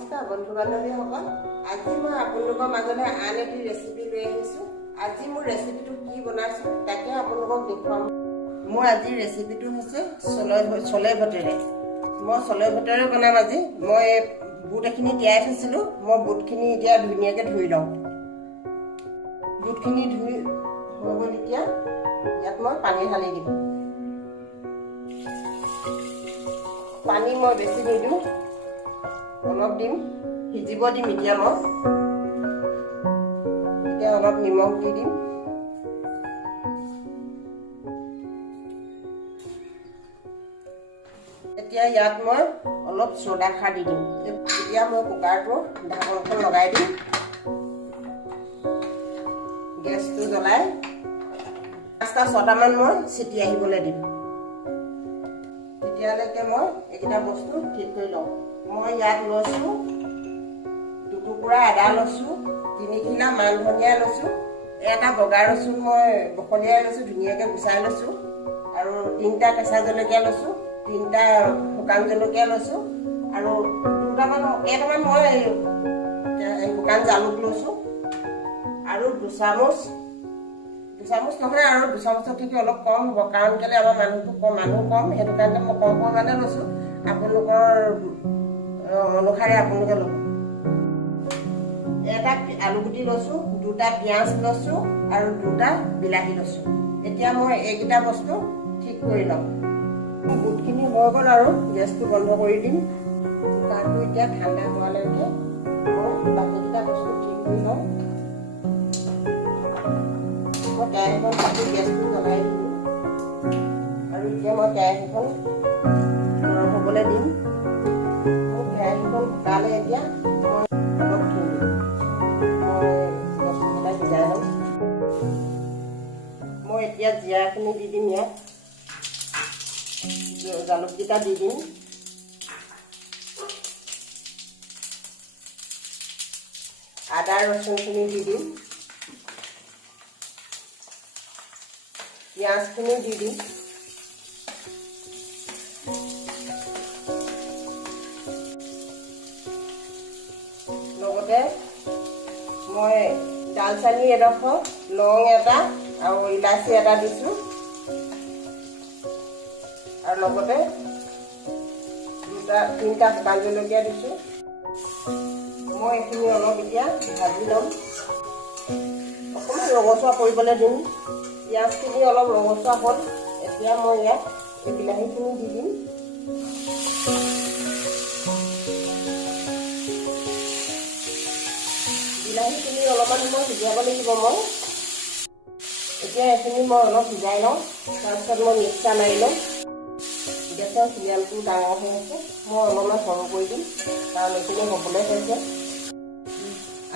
নমস্কাৰ বন্ধু বান্ধৱীসকল, আজি মই আপোনালোকৰ মাজলৈ আন এটি ৰেচিপি লৈ আহিছোঁ। আজি মোৰ ৰেচিপিটো কি বনাইছোঁ তাকে আপোনালোকক দেখুৱাম। মোৰ আজিৰ ৰেচিপিটো হৈছে চলে ভটেৰে। মই চলে ভটেৰে বনাম আজি। মই বুট এখিনি তিয়াই থৈছিলোঁ। মই বুটখিনি এতিয়া ধুনীয়াকৈ ধুই লওঁ। বুটখিনি ধুই হৈ গ'ল। এতিয়া ইয়াত মই পানী ঢালি দিম। পানী মই বেছি নিদিওঁ, অলপ দিম, সিজিব দিম। এতিয়া মই অলপ নিমখ দি দিম। এতিয়া ইয়াত মই অলপ চ'ডা খাৰ দি দিম। এতিয়া মই কুকাৰটোৰ ঢাকনখন লগাই দিম। গেছটো জ্বলাই 5-6টামান মই চিটি আহিবলৈ দিম। তেতিয়ালৈকে মই এইকেইটা বস্তু ঠিক কৰি লওঁ। মই ইয়াত লৈছোঁ 2 টুকুৰা আদা লৈছোঁ, 3 কিলা মান ধনিয়া লৈছোঁ, এটা বগা ৰচুন মই বখলিয়াই লৈছোঁ, ধুনীয়াকৈ গুচাই লৈছোঁ, আৰু 3টা কেঁচা জলকীয়া লৈছোঁ, 3টা শুকান জলকীয়া লৈছোঁ, আৰু কেইটামান মই শুকান জালুক লৈছোঁ, আৰু 2 চামুচ নহয়, আৰু 2 চামুচত থাকি অলপ কম হ'ব, কাৰণ কেলৈ আমাৰ মানুহ কম, সেইটো কাৰণে মই কম পৰিমাণে লৈছোঁ। আপোনালোকৰ অনুসাৰে আপোনালোকে ল'ব। এটা আলুগুটি লৈছোঁ, 2টা পিঁয়াজ লৈছোঁ, আৰু 2টা বিলাহী লৈছোঁ। এতিয়া মই এইকেইটা বস্তু ঠিক কৰি লওঁ। বুটখিনি হৈ গ'ল আৰু গেছটো বন্ধ কৰি দিম। কুকাৰটো এতিয়া ঠাণ্ডা হোৱালৈকে মই বাকীকেইটা বস্তু ঠিক কৰি লওঁ। মই কেৰাহীখন পাতি গেছটো জ্বলাই দিলোঁ, আৰু এতিয়া মই কেৰাহীখন গৰম হ'বলৈ দিম। মোৰ কেৰাহীখন শুকালে এতিয়া মই অলপ থৈ দিম। মই বস্তুকেইটা সিজাই লওঁ। মই এতিয়া জিৰাখিনি দি দিম। ইয়াত জালুককেইটা দি দিম। আদা ৰচুনখিনি দি দিম। পিঁয়াজখিনি দি দিম। লগতে মই দালচানি এডোখৰ, লং এটা, আৰু ইলাচি এটা দিছোঁ, আৰু লগতে 3টা শুকান জলকীয়া দিছোঁ। মই এইখিনি অলপ এতিয়া ভাজি ল'ম। অকণমান ৰঙচুৱা কৰিবলৈ দিম। পিঁয়াজখিনি অলপ ৰঙচুৱা হ'ল। এতিয়া মই ইয়াত এই বিলাহীখিনি দি দিম। বিলাহীখিনি অলপমান সময় সিজাব লাগিব মই। এতিয়া এইখিনি মই অলপ সিজাই লওঁ। তাৰপিছত মই মিক্সাৰ মাৰি লওঁ। গেছৰ ফ্লেমটো ডাঙৰ হৈ আছে, মই অলপমান সৰু কৰি দিম, কাৰণ এইখিনি হ'বলৈ হৈছে।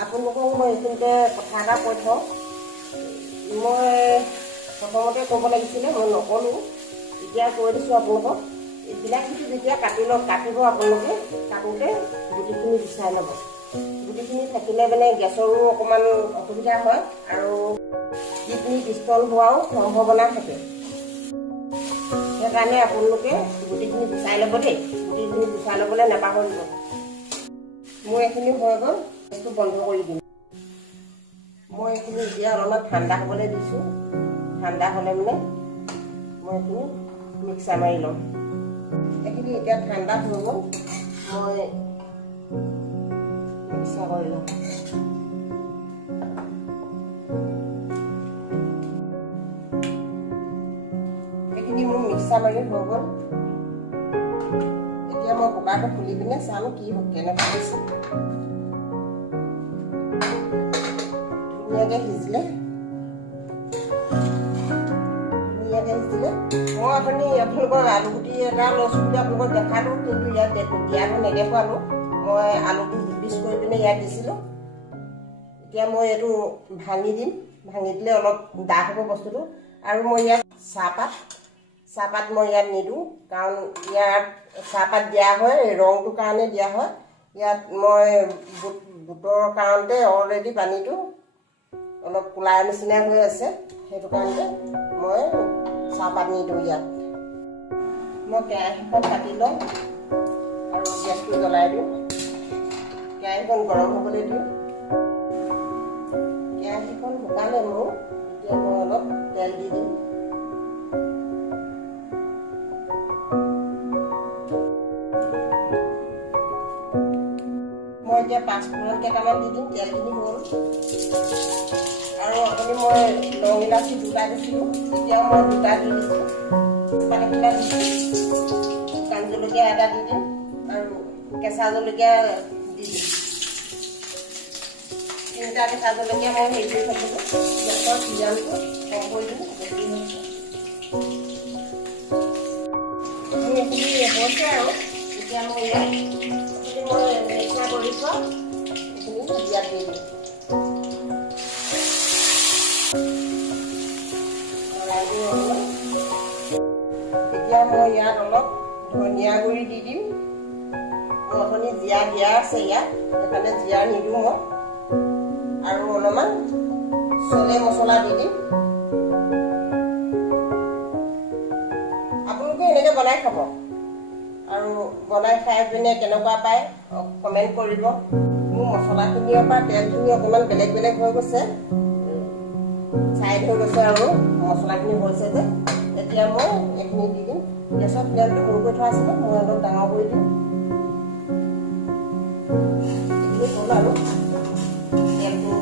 আপোনালোকক মই এইখিনিতে কথা এটা কৈ থওঁ। মই প্ৰথমতে ক'ব লাগিছিলে, মই নক'লোঁ, এতিয়া কৈ দিছোঁ আপোনালোকক। বিলাহীটো যেতিয়া কাটিব আপোনালোকে কাটোতে গুটিখিনি গুচাই ল'ব। গুটিখিনি থাকিলে মানে গেছৰো অকণমান অসুবিধা হয়, আৰু কিডনী ষ্ট'ন হোৱাও সম্ভাৱনা থাকে। সেইকাৰণে আপোনালোকে গুটিখিনি গুচাই ল'ব দেই। গুটিখিনি গুচাই ল'বলৈ নাপাহৰিব। মোৰ এইখিনি হৈ গ'ল, গেছটো বন্ধ কৰি দিম। মই এইখিনি এতিয়া অলপমান ঠাণ্ডা হ'বলৈ দিছোঁ। ঠাণ্ডা হ'লে মানে মই এইখিনি মিক্সাৰ মাৰি লওঁ। এইখিনি এতিয়া ঠাণ্ডা হৈ গ'ল, মই মিক্সাৰ কৰি লওঁ। এইখিনি মোৰ মিক্সাৰ মাৰি হৈ গ'ল। এতিয়া মই কুকাৰটো খুলি পিনে চাম কেনেকুৱা হৈছে। ধুনীয়াকৈ সিজিলে। মই আপোনালোকৰ আলুগুটি এটা লৈছোঁ বুলি আপোনালোকক দেখালোঁ, কিন্তু ইয়াত দিয়াটো নেদেখুৱালোঁ। মই আলুটো 2 পিচ কৰি পিনে ইয়াত দিছিলোঁ। এতিয়া মই এইটো ভাঙি দিম। ভাঙি দিলে অলপ ডাঠ হ'ব বস্তুটো। আৰু মই ইয়াত চাহপাত মই ইয়াত নিদিওঁ, কাৰণ ইয়াত চাহপাত দিয়া হয়, ৰংটোৰ কাৰণে দিয়া হয়। ইয়াত মই বুটৰ কাৰণতে অলৰেডি পানীটো অলপ কোলাৰ নিচিনা হৈ আছে, সেইটো কাৰণতে মই চাহপাত নিদিওঁ ইয়াত। মই কেৰাহীখন পাতি লওঁ আৰু গেছটো জ্বলাই দিওঁ। কেৰাহীখন গৰম হ'বলৈ দিওঁ। কেৰাহীখন শুকালে মোৰ, এতিয়া মই অলপ তেল দি দিম। মই এতিয়া 5 ফুৰণ কেইটামান দি দিম। তেলখিনি হ'ল আৰু আপুনি মই লং ইলাচি 2টা দিছিলোঁ, এতিয়াও মই 2টা দি দিছোঁ। পানীকিটা দিছোঁ, শুকান জলকীয়া এটা দি দিম আৰু কেঁচা জলকীয়া দি দিম। 3টা কেঁচা জলকীয়া মই হেৰি কৰি থৈছিলোঁ, গেছৰ পিয়াজটো কম কৰি দিম, বেছি হৈছে। এইখিনি হৈছে আৰু এতিয়া মই ইয়াত মই মিক্সাৰ কৰি থোৱা এইখিনি ইয়াত দি দিম। এতিয়া মই ইয়াত অলপ ধনিয়া গুড়ি দি দিম। মই অথনি জীয়া দিয়া আছে ইয়াত, সেইকাৰণে জীয়া নিদিওঁ মই। আৰু অলপমান চলে মছলা দি দিম। আপোনালোকে এনেকৈ বনাই খাব আৰু বনাই খাই পিনে কেনেকুৱা পায় কমেণ্ট কৰিব। মোৰ মছলাখিনিৰ পৰা তেলখিনি অকণমান বেলেগ বেলেগ হৈ গৈছে, ছাইড হৈ গৈছে আৰু মছলাখিনি হৈছে যে। এতিয়া মই এইখিনি দি দিম। গেছৰ ফ্লেমটো সৰু কৰি থোৱা আছিলে, মই অলপ ডাঙৰ কৰি দিম। এইখিনি হ'ল আৰু তেলটো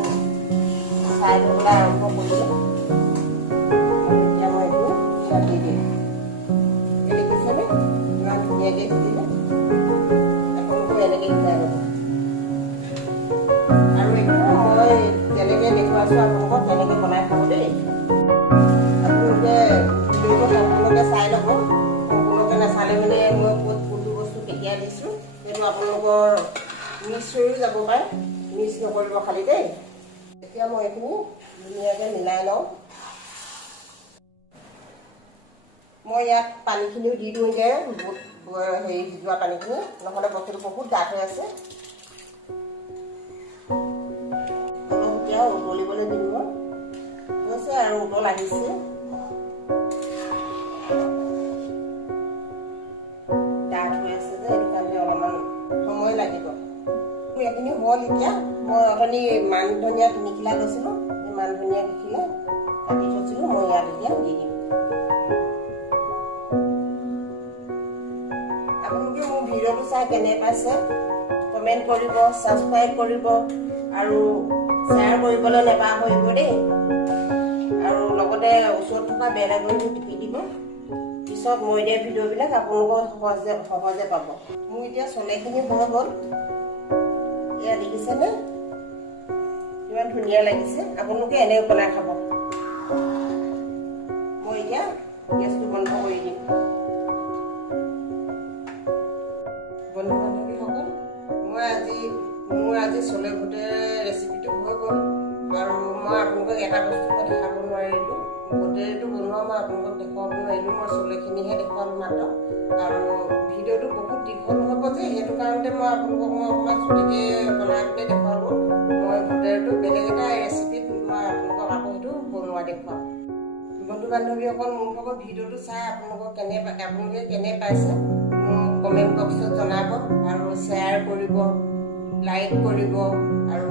ছাইড হ'বলৈ আৰম্ভ কৰিলে। এতিয়া মই এইখিনি ইয়াত দি দিম। এই দেখিছেনে ইমান ধুনীয়াকৈ সিজিলে। আপোনালোকেও এনেকৈ সিজাই ল'ব। আৰু এইটো মই যেনেকৈ দেখুৱাইছোঁ আপোনালোকক তেনেকৈ বনাই খাব দেই। আপোনালোকে ভিডিঅ'টো সম্পূৰ্ণকৈ চাই ল'ব। সম্পূৰ্ণকৈ নাচালে মানে মই ক'ত কোনটো বস্তু কেতিয়া দিছোঁ সেইটো আপোনালোকৰ মিছ হৈও যাব পাৰে। মিছ নকৰিব খালি দেই। এতিয়া মই এইখিনি ধুনীয়াকৈ মিলাই লওঁ। মই ইয়াত পানীখিনিও দি দিওঁ যে, হেৰি সিজোৱা পানীখিনি, নহ'লে বস্তুটো বহুত ডাঠ হৈ আছে। অলপ এতিয়া উতলিবলৈ দিম মই। হৈছে আৰু উতল আহিছে। ডাঠ হৈ আছে যে, সেইটো কাৰণে অলপমান সময় লাগিব। এইখিনি হ'ল এতিয়া। মই অথনি মান ধনিয়া 3 কিলা লৈছিলোঁ, এই মান ধনিয়া 2 কিলা কাটি থৈছিলোঁ, মই ইয়াত এতিয়া দি দিম। আপোনালোকে মোৰ ভিডিঅ'টো চাই কেনে পাইছে কমেণ্ট কৰিব, ছাবস্ক্ৰাইব কৰিব আৰু শ্বেয়াৰ কৰিবলৈ নাপাহৰিব দেই। আৰু লগতে ওচৰত থকা বেল আইকনটো টিপি দিব। পিছত মই দিয়া ভিডিঅ'বিলাক আপোনালোকৰ সহজে পাব। মোৰ এতিয়া চলেখিনি হৈ গ'ল। এয়া দেখিছেনে কিমান ধুনীয়া লাগিছে। আপোনালোকে এনেকৈ বনাই খাব। মই এতিয়া গেছটো বন্ধ কৰি দিম। বন্ধু বান্ধৱীসকল, মোৰ আজি চলে ভূতে ৰেচিপিটো হৈ গ'ল। আৰু মই আপোনালোকক এটা বস্তু মই দেখাব নোৱাৰিলোঁ। ভূতেটো বনোৱা মই আপোনালোকক দেখুৱাব নোৱাৰিলোঁ। মই চলেখিনিহে দেখুৱালোঁ মাত্ৰ। আৰু ভিডিঅ'টো বহুত দীঘল হ'ব যে, সেইটো কাৰণতে মই আপোনালোকক অকণমান চুটিকৈ বনাই পিনে দেখুৱালোঁ। মই ভূতেৰটো বেলেগ এটা ৰেচিপিত মই আপোনালোকক আকৌ সেইটো বনোৱা দেখুৱাম। বন্ধু বান্ধৱীসকল, মোৰ ভাগৰ ভিডিঅ'টো চাই আপোনালোকে কেনে পাইছে মোক কমেণ্ট বক্সত জনাব। আৰু শ্বেয়াৰ কৰিব, লাইক কৰিব আৰু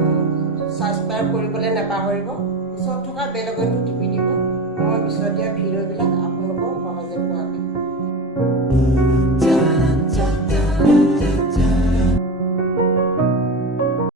ছাবস্ক্ৰাইব কৰিবলৈ নাপাহৰিব। ওচৰত থকা বেল আইকনটো টিপি দিব। মই পিছত দিয়া ভিডিঅ'বিলাক